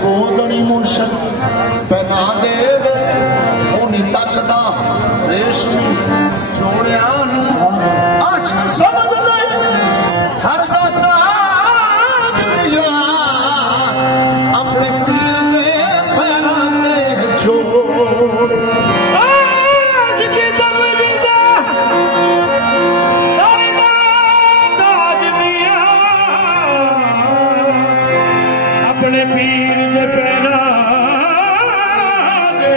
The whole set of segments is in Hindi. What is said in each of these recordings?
गोदड़ी मुर्शद पहना दे उन्हीं तकदा रेशमी जोड़िया अश समझ दे सरदा ताज पिया अपने पीर दे पैरां ते जोड़ अपने पीर ने पैना दे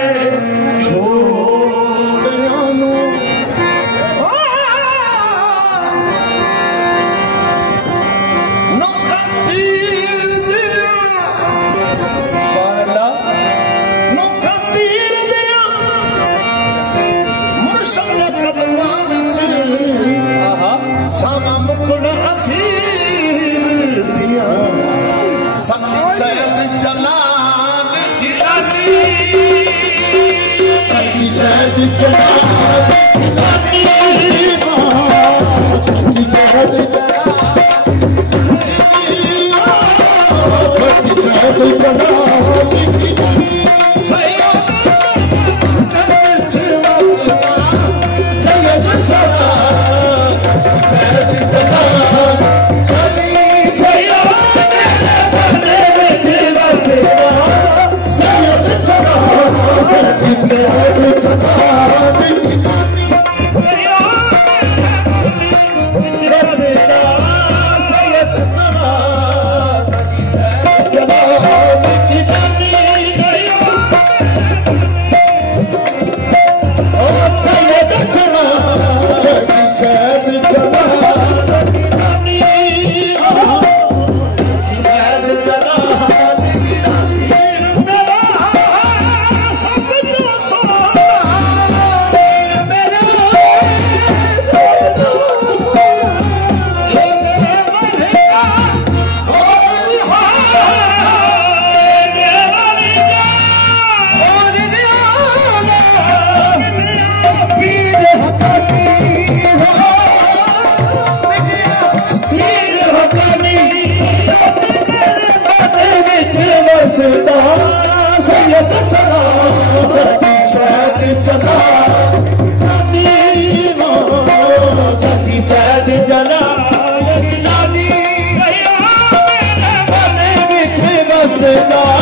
छोड़िया नौखा तीर दिया नौखा तीर दिया मुर्शद कदमां विच सामा मुकड़ा अखीर दिया सखी सैद जलाल गिलानी सखी सैद जलाल गिलानी सखी सैद जलाल गिलानी सैयद सैद जलाल सदा